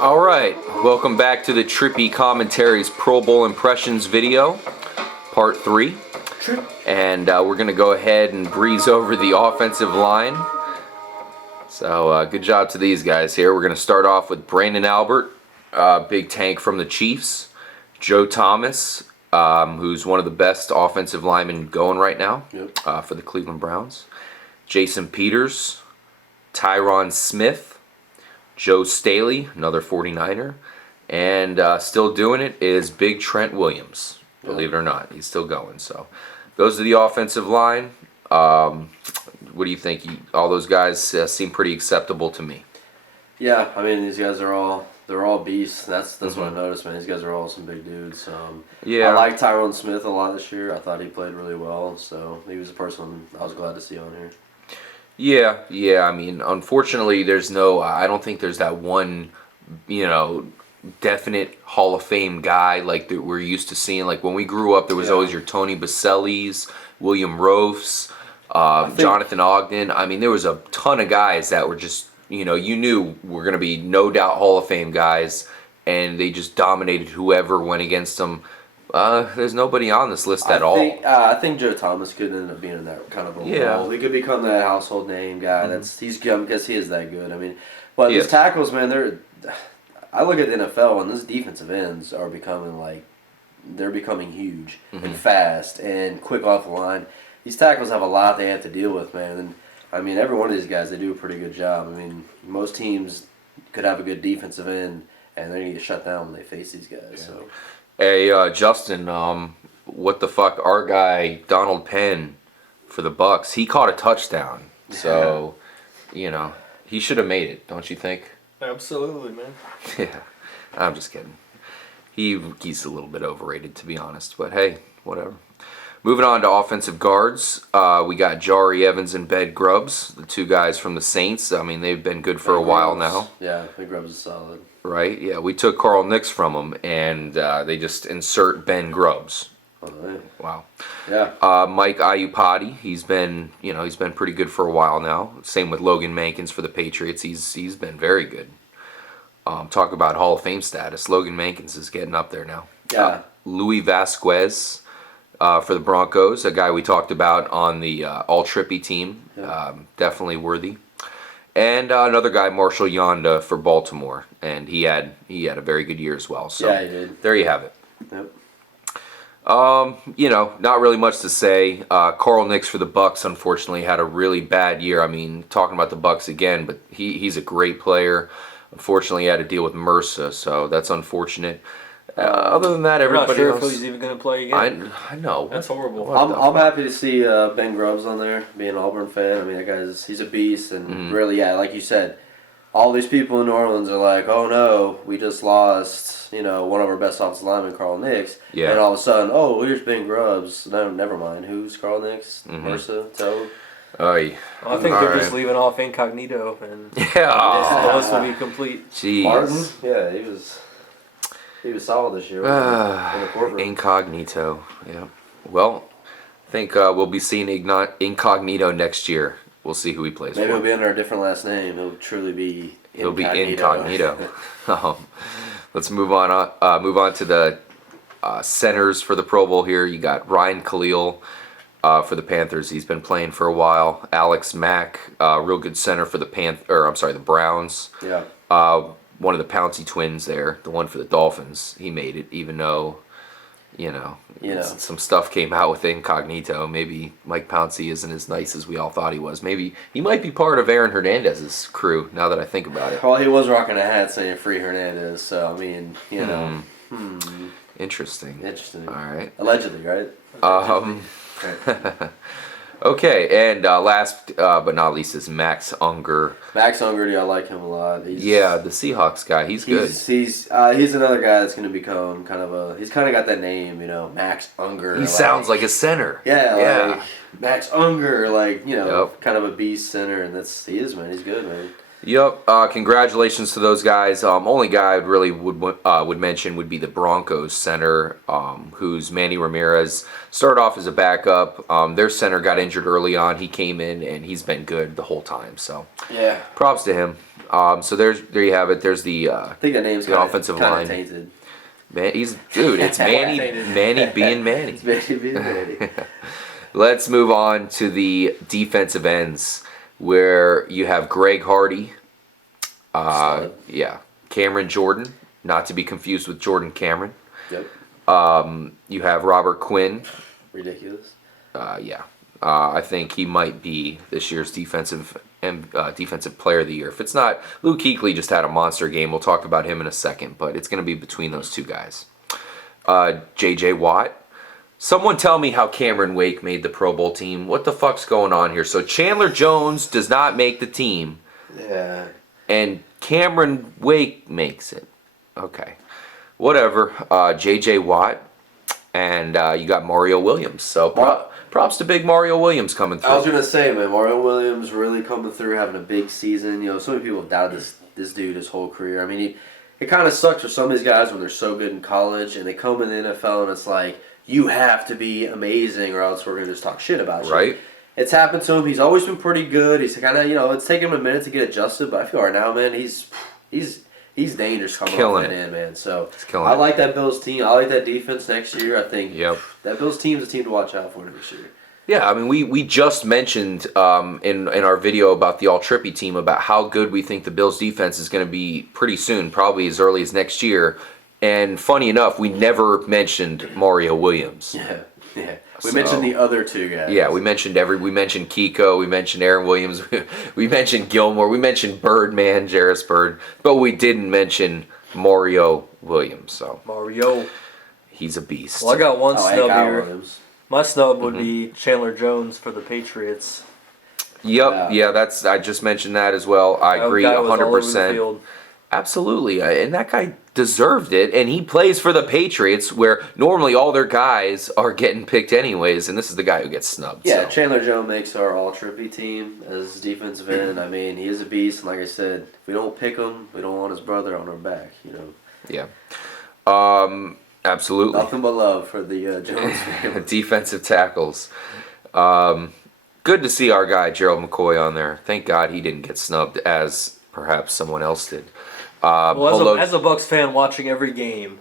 All right, welcome back to the Trippy Commentaries Pro Bowl Impressions video, part 3. And we're going to go ahead and breeze over the offensive line. So good job to these guys here. We're going to start off with Brandon Albert, big tank from the Chiefs. Joe Thomas, who's one of the best offensive linemen going right now for the Cleveland Browns. Jason Peters, Tyron Smith, Joe Staley, another 49er, and still doing it is Big Trent Williams. Believe it or not, he's still going. So those are the offensive line. What do you think? All those guys seem pretty acceptable to me. Yeah, I mean these guys are they're all beasts. That's what I noticed, man. These guys are all some big dudes. Yeah, I like Tyron Smith a lot this year. I thought he played really well, so he was a person I was glad to see on here. Yeah. I mean, unfortunately, I don't think there's that one, definite Hall of Fame guy like that we're used to seeing. Like when we grew up, there was always your Tony Basellis, William Roafs, Jonathan Ogden. I mean, there was a ton of guys that were just, you knew were going to be no doubt Hall of Fame guys, and they just dominated whoever went against them. There's nobody on this list at all. I think Joe Thomas could end up being in that kind of a role. He could become that household name guy. Because he is that good. I mean, but these tackles, man, I look at the NFL and these defensive ends are becoming they're becoming huge and fast and quick off the line. These tackles have a lot they have to deal with, man. And I mean, every one of these guys, they do a pretty good job. I mean, most teams could have a good defensive end, and they're going to get shut down when they face these guys. Yeah. So. Hey, Justin, what the fuck? Our guy, Donald Penn, for the Bucks, he caught a touchdown. So, he should have made it, don't you think? Absolutely, man. Yeah, I'm just kidding. He's a little bit overrated, to be honest. But hey, whatever. Moving on to offensive guards, we got Jari Evans and Ben Grubbs, the two guys from the Saints. I mean, they've been good for a while now. Yeah, Ben Grubbs is solid. Right, yeah. We took Carl Nix from them, and they just insert Ben Grubbs. Oh, yeah. Wow. Yeah. Mike Iupati, he's been pretty good for a while now. Same with Logan Mankins for the Patriots. He's been very good. Talk about Hall of Fame status. Logan Mankins is getting up there now. Yeah. Louis Vasquez for the Broncos, a guy we talked about on the All Trippy team. Yeah. Definitely worthy. And another guy, Marshall Yonda for Baltimore, and he had a very good year as well. So yeah, he did. There you have it. Yep. Not really much to say. Carl Nix for the Bucks, unfortunately, had a really bad year. I mean, talking about the Bucks again, but he's a great player. Unfortunately, he had to deal with MRSA, so that's unfortunate. Other than that, everybody I'm not sure else, if he's even going to play again. I know. That's horrible. I'm happy to see Ben Grubbs on there, being an Auburn fan. I mean, that he's a beast, and really, like you said, all these people in New Orleans are like, oh no, we just lost, one of our best offensive linemen, Carl Nix. Yeah. And all of a sudden, oh, here's Ben Grubbs. No, never mind. Who's Carl Nix? MRSA? Toe? I think they're just leaving off Incognito, and the list will be complete. Jeez. Martin? Yeah, he was solid this year. Incognito. Yeah. Well, I think we'll be seeing Incognito next year. We'll see who he plays for. Maybe he'll be under a different last name. He'll truly be Incognito. He'll be Incognito. Let's move on to the centers for the Pro Bowl here. You got Ryan Khalil for the Panthers. He's been playing for a while. Alex Mack, real good center for the Browns. Yeah. One of the Pouncey twins there, the one for the Dolphins, he made it, even though, some stuff came out with Incognito. Maybe Mike Pouncey isn't as nice as we all thought he was. Maybe he might be part of Aaron Hernandez's crew, now that I think about it. Well, he was rocking a hat saying Free Hernandez, so, I mean, Interesting. Interesting. All right. Allegedly, right? Okay, and last but not least is Max Unger. Max Unger, I like him a lot. The Seahawks guy. He's good. He's another guy that's going to become he's kind of got that name, Max Unger. He sounds like a center. Yeah. Max Unger, kind of a beast center, and he is, man. He's good, man. Yep. Congratulations to those guys. Only guy I really would mention would be the Broncos center, who's Manny Ramirez. Started off as a backup. Their center got injured early on. He came in and he's been good the whole time. So yeah, props to him. So there you have it. There's the I think the name's the offensive line. Tainted. Man, it's Manny being Manny. It's Manny being Manny. Let's move on to the defensive ends, where you have Greg Hardy, Cameron Jordan, not to be confused with Jordan Cameron. Yep. You have Robert Quinn. Ridiculous. I think he might be this year's defensive player of the year. If it's not, Luke Kuechly just had a monster game. We'll talk about him in a second, but it's going to be between those two guys. J.J. Watt. Someone tell me how Cameron Wake made the Pro Bowl team. What the fuck's going on here? So Chandler Jones does not make the team. Yeah. And Cameron Wake makes it. Okay. Whatever. J.J. Watt. And you got Mario Williams. So props to big Mario Williams coming through. I was going to say, man, Mario Williams really coming through, having a big season. You know, so many people have doubted this dude his whole career. I mean, it kind of sucks for some of these guys when they're so good in college and they come in the NFL and it's like, you have to be amazing or else we're going to just talk shit about you. Right. It's happened to him. He's always been pretty good. He's kind of, it's taken him a minute to get adjusted, but I feel right now, man, he's dangerous coming off that end, man. So I like that Bills team. I like that defense next year. I think that Bills team is a team to watch out for this year. Yeah, I mean, we just mentioned in our video about the All Trippy team about how good we think the Bills defense is going to be pretty soon, probably as early as next year. And funny enough, we never mentioned Mario Williams. Yeah. We mentioned the other two guys. Yeah, we mentioned Kiko, we mentioned Aaron Williams, we mentioned Gilmore, we mentioned Birdman, Jarris Bird, but we didn't mention Mario Williams. So Mario, he's a beast. Well, I got one snub here. Williams. My snub would be Chandler Jones for the Patriots. Yep, I just mentioned that as well. I agree 100%. Absolutely, and that guy deserved it, and he plays for the Patriots, where normally all their guys are getting picked anyways, and this is the guy who gets snubbed. Yeah, so. Chandler Jones makes our all-trippy team as defensive end. I mean, he is a beast, and like I said, if we don't pick him, we don't want his brother on our back, Yeah. Absolutely. Nothing but love for the Jones family. Defensive tackles. Good to see our guy, Gerald McCoy, on there. Thank God he didn't get snubbed as perhaps someone else did. As a Bucs fan watching every game,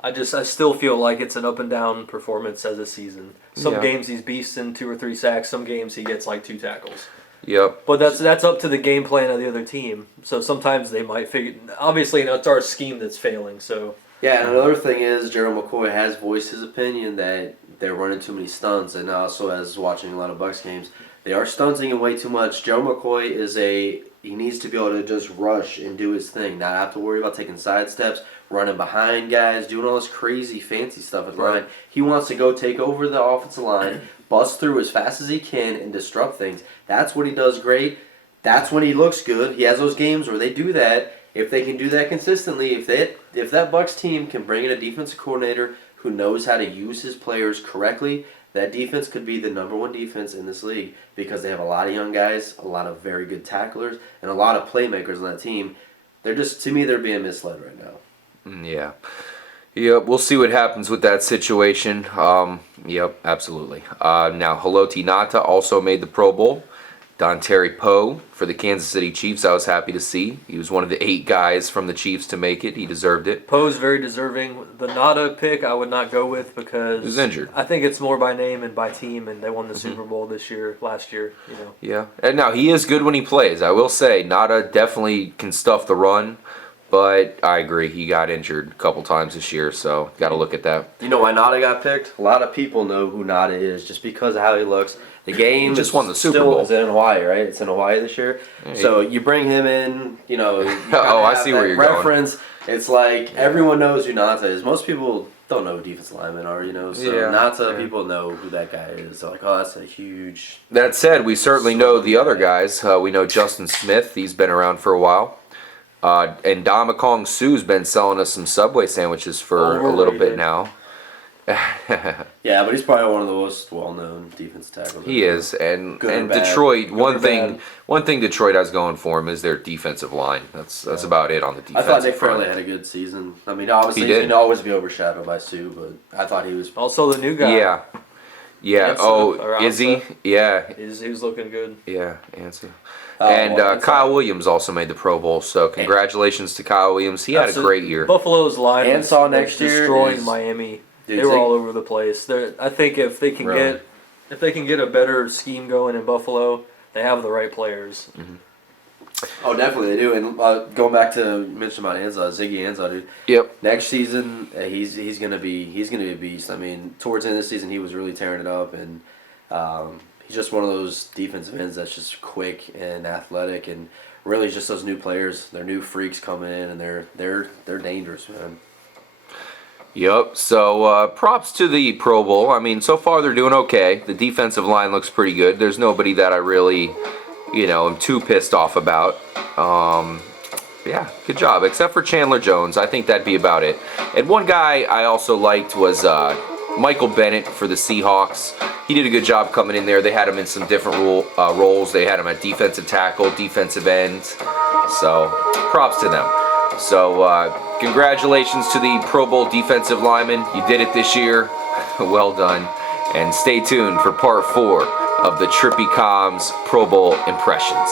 I still feel like it's an up and down performance as a season. Some games he's beasting 2 or 3 sacks. Some games he gets like 2 tackles. Yep. But that's up to the game plan of the other team. So sometimes they might figure. Obviously, it's our scheme that's failing. So. Yeah, and another thing is Gerald McCoy has voiced his opinion that they're running too many stunts, and also as watching a lot of Bucs games, they are stunting him way too much. Gerald McCoy he needs to be able to just rush and do his thing, not have to worry about taking side steps, running behind guys, doing all this crazy fancy stuff at the line. He wants to go take over the offensive line, bust through as fast as he can, and disrupt things. That's what he does great. That's when he looks good. He has those games where they do that. If they can do that consistently, if that Bucs team can bring in a defensive coordinator who knows how to use his players correctly, that defense could be the #1 defense in this league because they have a lot of young guys, a lot of very good tacklers, and a lot of playmakers on that team. To me, they're being misled right now. Yeah. We'll see what happens with that situation. Yep, absolutely. Now, Haloti Ngata also made the Pro Bowl. Don Terry Poe for the Kansas City Chiefs, I was happy to see. He was one of the 8 guys from the Chiefs to make it. He deserved it. Poe's very deserving. The Ngata pick I would not go with because he was injured. I think it's more by name and by team, and they won the Super Bowl last year. Yeah, and now he is good when he plays. I will say, Ngata definitely can stuff the run, but I agree he got injured a couple times this year, so got to look at that. You know why Ngata got picked? A lot of people know who Ngata is just because of how he looks. The game just won the Super Bowl. Is in Hawaii, right? It's in Hawaii this year. So you bring him in, I see where you're reference. Going. It's like everyone knows who Ngata is. Most people don't know who defensive linemen are, So Ngata, people know who that guy is. They're like, oh, that's a huge. That said, we certainly know the other guys. We know Justin Smith. He's been around for a while. And Domicong Sue's been selling us some Subway sandwiches for a little bit now. Yeah, but he's probably one of the most well-known defensive tackles. He is, and Detroit. One thing Detroit has going for him is their defensive line. That's about it on the defense. I thought Nick Fairley had a good season. I mean, obviously he can always be overshadowed by Sue, but I thought he was also the new guy. Yeah. Yeah. Ansa, is he? Yeah. He was looking good. Yeah, Ansa. And Kyle Williams also made the Pro Bowl, so congratulations to Kyle Williams. He had a great year. Buffalo's line Ansa next year destroying Miami. They were all over the place. I think if they can get a better scheme going in Buffalo, they have the right players. Mm-hmm. Oh, definitely they do. And going back to mention about Ziggy Ansah, dude. Yep. Next season, he's gonna be a beast. I mean, towards the end of the season, he was really tearing it up, and he's just one of those defensive ends that's just quick and athletic, and really just those new players. They're new freaks coming in, and they're dangerous, man. Yep. So props to the Pro Bowl. I mean, so far they're doing okay. The defensive line looks pretty good. There's nobody that I really, am too pissed off about. Yeah, good job. Except for Chandler Jones. I think that'd be about it. And one guy I also liked was Michael Bennett for the Seahawks. He did a good job coming in there. They had him in some different roles. They had him at defensive tackle, defensive end. So props to them. So congratulations to the Pro Bowl defensive lineman. You did it this year. Well done. And stay tuned for part 4 of the Trippy Comms Pro Bowl impressions.